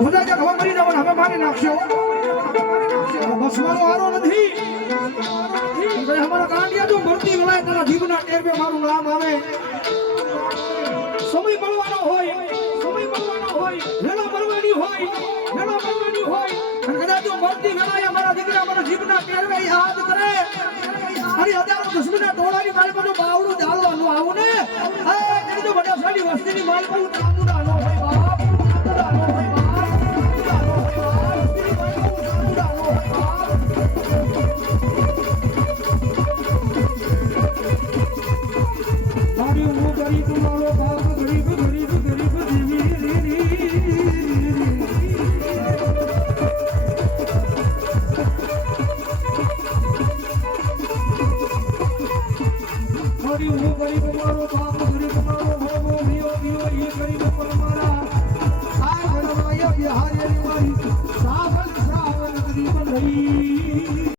ખુદા કે હવે મરી જવાનું હવે મારી નાખશો બસ મારો હારો નથી અમારા કાંડિયા જો મરતી વેળાએ તારા જીવના ટેરવે મારું નામ આવે સમય મળવાનો હોય વેળા મળવાની હોય અને કદાચ જો મરતી વેળાએ અમારા દીકરા અમારા જીવના ટેરવે યાદ કરે અરે હજારો દુશ્મના ટોળાની મારી બધું બાવડું ચાલવાનું આવું ને તેની તો બધા સારી વસ્તીની માલ બહુ તાંબુડા નો હોય બાપ તાંબુડા નો હોય Hey